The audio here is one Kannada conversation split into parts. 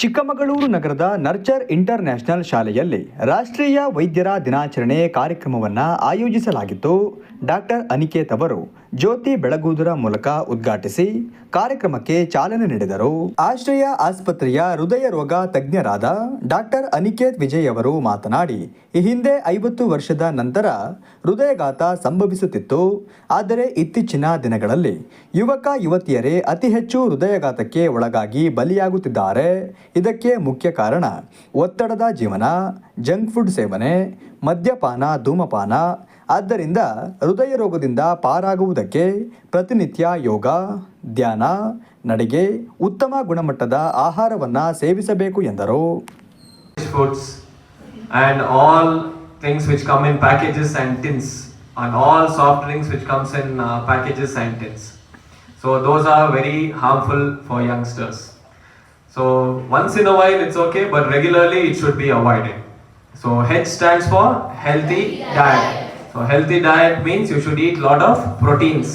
ಚಿಕ್ಕಮಗಳೂರು ನಗರದ ನರ್ಚರ್ ಇಂಟರ್ ನ್ಯಾಷನಲ್ ಶಾಲೆಯಲ್ಲಿ ರಾಷ್ಟ್ರೀಯ ವೈದ್ಯರ ದಿನಾಚರಣೆ ಕಾರ್ಯಕ್ರಮವನ್ನು ಆಯೋಜಿಸಲಾಗಿತ್ತು. ಡಾಕ್ಟರ್ ಅನಿಕೇತ್ ಅವರು ಜ್ಯೋತಿ ಬೆಳಗುವುದರ ಮೂಲಕ ಉದ್ಘಾಟಿಸಿ ಕಾರ್ಯಕ್ರಮಕ್ಕೆ ಚಾಲನೆ ನೀಡಿದರು. ಆಶ್ರಯ ಆಸ್ಪತ್ರೆಯ ಹೃದಯ ರೋಗ ತಜ್ಞರಾದ ಡಾಕ್ಟರ್ ಅನಿಕೇತ್ ವಿಜಯ್ ಅವರು ಮಾತನಾಡಿ, ಈ ಹಿಂದೆ ಐವತ್ತು ವರ್ಷದ ನಂತರ ಹೃದಯಘಾತ ಸಂಭವಿಸುತ್ತಿತ್ತು. ಆದರೆ ಇತ್ತೀಚಿನ ದಿನಗಳಲ್ಲಿ ಯುವಕ, ಯುವತಿಯರೇ ಅತಿ ಹೆಚ್ಚು ಹೃದಯಘಾತಕ್ಕೆ ಒಳಗಾಗಿ ಬಲಿಯಾಗುತ್ತಿದ್ದಾರೆ. ಇದಕ್ಕೆ ಮುಖ್ಯ ಕಾರಣ ಒತ್ತಡದ ಜೀವನ. ಜಂಕ್ ಫುಡ್ ಸೇವನೆ ಮದ್ಯಪಾನ ಧೂಮಪಾನ ಆದ್ದರಿಂದ ಹೃದಯ ರೋಗದಿಂದ ಪಾರಾಗುವುದಕ್ಕೆ ಪ್ರತಿನಿತ್ಯ ಯೋಗ ಧ್ಯಾನ ನಡಿಗೆ ಉತ್ತಮ ಗುಣಮಟ್ಟದ ಆಹಾರವನ್ನು ಸೇವಿಸಬೇಕು ಎಂದರು foods and all things which come in tins and all soft drinks which comes in uh, packages and tins so those are very harmful for youngsters so once in a while it's okay but regularly it should be avoided so h stands for healthy diet so healthy diet means you should eat lot of proteins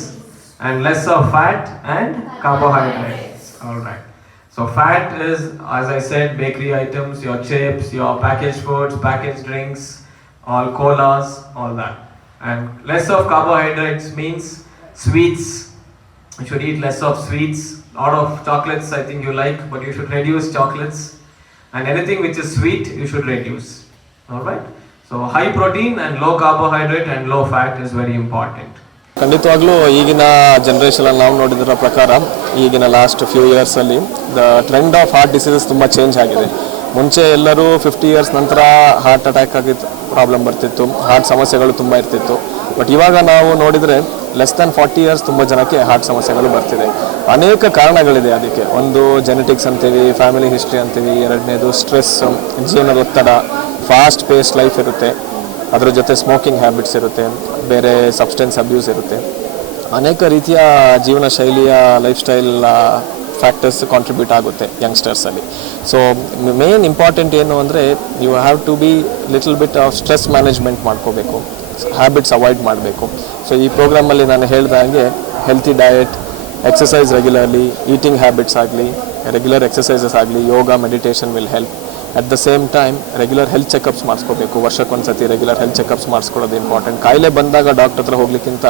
and less of fat and carbohydrates all right so fat is, as I said, bakery items, your chips, your packaged foods, packaged drinks, all colas, all that. And less of carbohydrates means sweets. You should eat less of sweets. Lot of chocolates, I think you like, but you should reduce chocolates. And anything which is sweet, you should reduce. All so high protein and low carbohydrate and low fat is very important. ಖಂಡಿತವಾಗ್ಲೂ ಈಗಿನ ಜನ್ರೇಷನಲ್ಲಿ ನಾವು ನೋಡಿದ್ರ ಪ್ರಕಾರ, ಈಗಿನ last few ಇಯರ್ಸಲ್ಲಿ the trend of heart diseases ತುಂಬ ಚೇಂಜ್ ಆಗಿದೆ. ಮುಂಚೆ ಎಲ್ಲರೂ ಫಿಫ್ಟಿ ಇಯರ್ಸ್ ನಂತರ ಹಾರ್ಟ್ ಅಟ್ಯಾಕ್ ಆಗಿ ಪ್ರಾಬ್ಲಮ್ ಬರ್ತಿತ್ತು ಹಾರ್ಟ್ ಸಮಸ್ಯೆಗಳು ತುಂಬ ಇರ್ತಿತ್ತು. ಬಟ್ ಇವಾಗ ನಾವು ನೋಡಿದರೆ ಲೆಸ್ ದನ್ ಫಾರ್ಟಿ ಇಯರ್ಸ್ ತುಂಬ ಜನಕ್ಕೆ ಹಾರ್ಟ್ ಸಮಸ್ಯೆಗಳು ಬರ್ತಿದೆ. ಅನೇಕ ಕಾರಣಗಳಿದೆ ಅದಕ್ಕೆ. ಒಂದು ಜೆನೆಟಿಕ್ಸ್ ಅಂತೀವಿ ಫ್ಯಾಮಿಲಿ ಹಿಸ್ಟ್ರಿ ಅಂತೀವಿ, ಎರಡನೇದು ಸ್ಟ್ರೆಸ್ ಜೀವನದ ಒತ್ತಡ ಫಾಸ್ಟ್ ಪೇಸ್ಟ್ ಲೈಫ್ ಇರುತ್ತೆ. ಅದರ ಜೊತೆ ಸ್ಮೋಕಿಂಗ್ ಹ್ಯಾಬಿಟ್ಸ್ ಇರುತ್ತೆ. ಬೇರೆ ಸಬ್ಸ್ಟೆನ್ಸ್ ಅಬ್ಯೂಸ್ ಇರುತ್ತೆ. ಅನೇಕ ರೀತಿಯ ಜೀವನ ಶೈಲಿಯ ಲೈಫ್ ಸ್ಟೈಲ್ ಫ್ಯಾಕ್ಟರ್ಸ್ ಕಾಂಟ್ರಿಬ್ಯೂಟ್ ಆಗುತ್ತೆ ಯಂಗ್ಸ್ಟರ್ಸಲ್ಲಿ ಸೊ ಮೇನ್ ಇಂಪಾರ್ಟೆಂಟ್ ಏನು ಅಂದರೆ you have to be little bit of stress management ಮಾಡ್ಕೋಬೇಕು. ಹ್ಯಾಬಿಟ್ಸ್ ಅವಾಯ್ಡ್ ಮಾಡಬೇಕು. ಸೊ ಈ ಪ್ರೋಗ್ರಾಮಲ್ಲಿ ನಾನು ಹೇಳಿದ ಹಾಗೆ healthy diet exercise regularly eating habits ಆಗಲಿ ರೆಗ್ಯುಲರ್ ಎಕ್ಸಸೈಸಸ್ ಆಗಲಿ yoga meditation will help at the same time regular health checkups ಮಾಡಿಸ್ಕೋಬೇಕು. ವರ್ಷಕ್ಕೊಂದ್ಸತಿ ರೆಗ್ಯುಲರ್ ಹೆಲ್ತ್ ಚೆಕಪ್ಸ್ ಮಾಡಿಸ್ಕೊಳ್ಳೋದು ಇಂಪಾರ್ಟೆಂಟ್ ಕಾಯಿಲೆ ಬಂದಾಗ ಡಾಕ್ಟರ್ ಹತ್ರ ಹೋಗ್ಲಿಕ್ಕಿಂತ,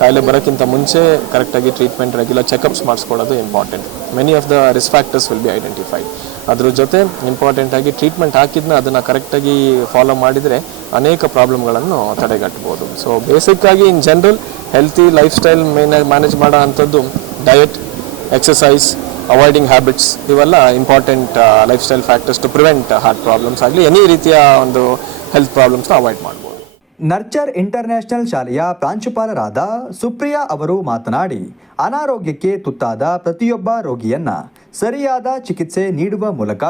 ಕಾಯಿಲೆ ಬರೋಕ್ಕಿಂತ ಮುಂಚೆ ಕರೆಕ್ಟಾಗಿ treatment regular checkups ಮಾಡಿಸ್ಕೊಳ್ಳೋದು important many of the risk factors will be identified ಅದ್ರ ಜೊತೆ ಇಂಪಾರ್ಟೆಂಟ್ ಆಗಿ ಟ್ರೀಟ್ಮೆಂಟ್ ಹಾಕಿದ್ನ ಅದನ್ನು ಕರೆಕ್ಟಾಗಿ ಫಾಲೋ ಮಾಡಿದರೆ ಅನೇಕ ಪ್ರಾಬ್ಲಮ್ಗಳನ್ನು ತಡೆಗಟ್ಬೋದು. So ಬೇಸಿಕ್ಕಾಗಿ in general healthy life style main manage ಮಾಡೋ ಅಂಥದ್ದು ಡಯಟ್ ಎಕ್ಸಸೈಸ್ ಅವಾಯ್ಡಿಂಗ್ ಹ್ಯಾಬಿಟ್ಸ್ ಇವೆಲ್ಲ important life style factors to prevent heart problems ಆಗಲಿ ಎನಿ ರೀತಿಯ ಒಂದು ಹೆಲ್ತ್ ಪ್ರಾಬ್ಲಮ್ಸ್ನ ಅವಾಯ್ಡ್ ಮಾಡ್ಬೋದು. ನರ್ಚರ್ ಇಂಟರ್ನ್ಯಾಷನಲ್ ಶಾಲೆಯ ಪ್ರಾಂಶುಪಾಲರಾದ ಸುಪ್ರಿಯಾ ಅವರು ಮಾತನಾಡಿ, ಅನಾರೋಗ್ಯಕ್ಕೆ ತುತ್ತಾದ ಪ್ರತಿಯೊಬ್ಬ ರೋಗಿಯನ್ನ ಸರಿಯಾದ ಚಿಕಿತ್ಸೆ ನೀಡುವ ಮೂಲಕ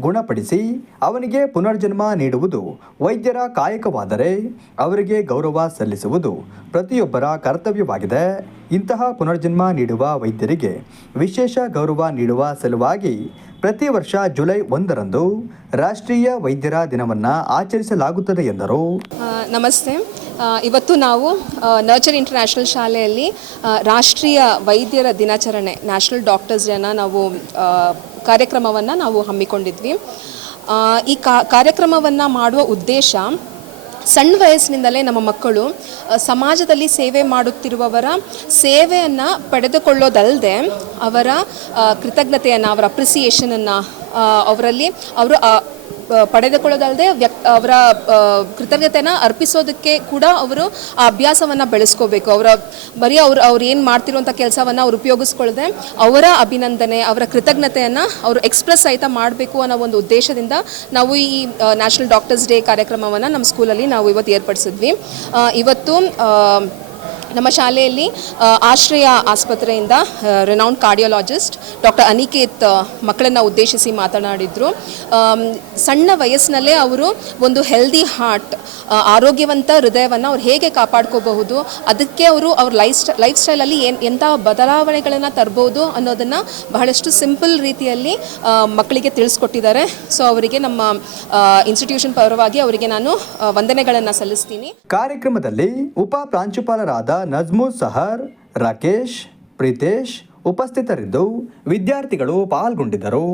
ಗುಣಪಡಿಸಿ ಅವನಿಗೆ ಪುನರ್ಜನ್ಮ ನೀಡುವುದು ವೈದ್ಯರ ಕಾಯಕವಾದರೆ ಅವರಿಗೆ ಗೌರವ ಸಲ್ಲಿಸುವುದು ಪ್ರತಿಯೊಬ್ಬರ ಕರ್ತವ್ಯವಾಗಿದೆ. ಇಂತಹ ಪುನರ್ಜನ್ಮ ನೀಡುವ ವೈದ್ಯರಿಗೆ ವಿಶೇಷ ಗೌರವ ನೀಡುವ ಸಲುವಾಗಿ ಪ್ರತಿ ವರ್ಷ ಜುಲೈ ಒಂದರಂದು ರಾಷ್ಟ್ರೀಯ ವೈದ್ಯರ ದಿನವನ್ನು ಆಚರಿಸಲಾಗುತ್ತದೆ ಎಂದರು. ನಮಸ್ತೆ. ಇವತ್ತು ನಾವು ನರ್ಚರ್ ಇಂಟರ್ನ್ಯಾಷನಲ್ ಶಾಲೆಯಲ್ಲಿ ರಾಷ್ಟ್ರೀಯ ವೈದ್ಯರ ದಿನಾಚರಣೆ ನ್ಯಾಷನಲ್ ಡಾಕ್ಟರ್ಸ್ ಡೇನ ನಾವು ಕಾರ್ಯಕ್ರಮವನ್ನು ನಾವು ಹಮ್ಮಿಕೊಂಡಿದ್ವಿ. ಈ ಕಾರ್ಯಕ್ರಮವನ್ನು ಮಾಡುವ ಉದ್ದೇಶ ಸಣ್ಣ ವಯಸ್ಸಿನಿಂದಲೇ ನಮ್ಮ ಮಕ್ಕಳು ಸಮಾಜದಲ್ಲಿ ಸೇವೆ ಮಾಡುತ್ತಿರುವವರ ಸೇವೆಯನ್ನು ಪಡೆದುಕೊಳ್ಳೋದಲ್ಲದೆ ಅವರ ಕೃತಜ್ಞತೆಯನ್ನು, ಅವರ ಅಪ್ರಿಸಿಯೇಷನನ್ನು ಅವರಲ್ಲಿ ಅವರು ಪಡೆದುಕೊಳ್ಳೋದಲ್ಲದೆ ವ್ಯಕ್ ಅವರ ಕೃತಜ್ಞತೆನ ಅರ್ಪಿಸೋದಕ್ಕೆ ಕೂಡ ಅವರು ಆ ಅಭ್ಯಾಸವನ್ನು ಬೆಳೆಸ್ಕೋಬೇಕು. ಅವರ ಬರೀ ಅವ್ರು ಅವ್ರು ಏನು ಮಾಡ್ತಿರುವಂಥ ಕೆಲಸವನ್ನು ಅವ್ರು ಉಪಯೋಗಿಸ್ಕೊಳ್ಳದೆ ಅವರ ಅಭಿನಂದನೆ, ಅವರ ಕೃತಜ್ಞತೆಯನ್ನು ಅವರು ಎಕ್ಸ್ಪ್ರೆಸ್ ಸಹಿತ ಮಾಡಬೇಕು ಅನ್ನೋ ಒಂದು ಉದ್ದೇಶದಿಂದ ನಾವು ಈ ನ್ಯಾಷನಲ್ ಡಾಕ್ಟರ್ಸ್ ಡೇ ಕಾರ್ಯಕ್ರಮವನ್ನು ನಮ್ಮ ಸ್ಕೂಲಲ್ಲಿ ನಾವು ಇವತ್ತು ಏರ್ಪಡಿಸಿದ್ವಿ. ಇವತ್ತು ನಮ್ಮ ಶಾಲೆಯಲ್ಲಿ ಆಶ್ರಯ ಆಸ್ಪತ್ರೆಯಿಂದ ರೆನೌಂಡ್ ಕಾರ್ಡಿಯೋಲಾಜಿಸ್ಟ್ ಡಾಕ್ಟರ್ ಅನಿಕೇತ್ ಮಕ್ಕಳನ್ನು ಉದ್ದೇಶಿಸಿ ಮಾತನಾಡಿದರು. ಸಣ್ಣ ವಯಸ್ಸಿನಲ್ಲೇ ಅವರು ಒಂದು ಹೆಲ್ದಿ ಹಾರ್ಟ್ ಆರೋಗ್ಯವಂತ ಹೃದಯವನ್ನು ಅವ್ರು ಹೇಗೆ ಕಾಪಾಡ್ಕೋಬಹುದು, ಅದಕ್ಕೆ ಅವರು ಅವ್ರ ಲೈಫ್ ಸ್ಟೈ ಲೈಫ್ ಸ್ಟೈಲಲ್ಲಿ ಏನು ಎಂಥ ಬದಲಾವಣೆಗಳನ್ನು ತರ್ಬೋದು ಅನ್ನೋದನ್ನು ಬಹಳಷ್ಟು ಸಿಂಪಲ್ ರೀತಿಯಲ್ಲಿ ಮಕ್ಕಳಿಗೆ ತಿಳಿಸ್ಕೊಟ್ಟಿದ್ದಾರೆ. ಸೊ ಅವರಿಗೆ ನಮ್ಮ ಇನ್ಸ್ಟಿಟ್ಯೂಷನ್ ಪರವಾಗಿ ಅವರಿಗೆ ನಾನು ವಂದನೆಗಳನ್ನು ಸಲ್ಲಿಸ್ತೀನಿ. ಕಾರ್ಯಕ್ರಮದಲ್ಲಿ ಉಪ ಪ್ರಾಂಶುಪಾಲರಾದ ನಜ್ಮುಲ್ ಸಹರ್ ರಾಕೇಶ್ ಪ್ರೀತೇಶ್ ಉಪಸ್ಥಿತರಿದ್ದು ವಿದ್ಯಾರ್ಥಿಗಳು ಪಾಲ್ಗೊಂಡಿದ್ದರು.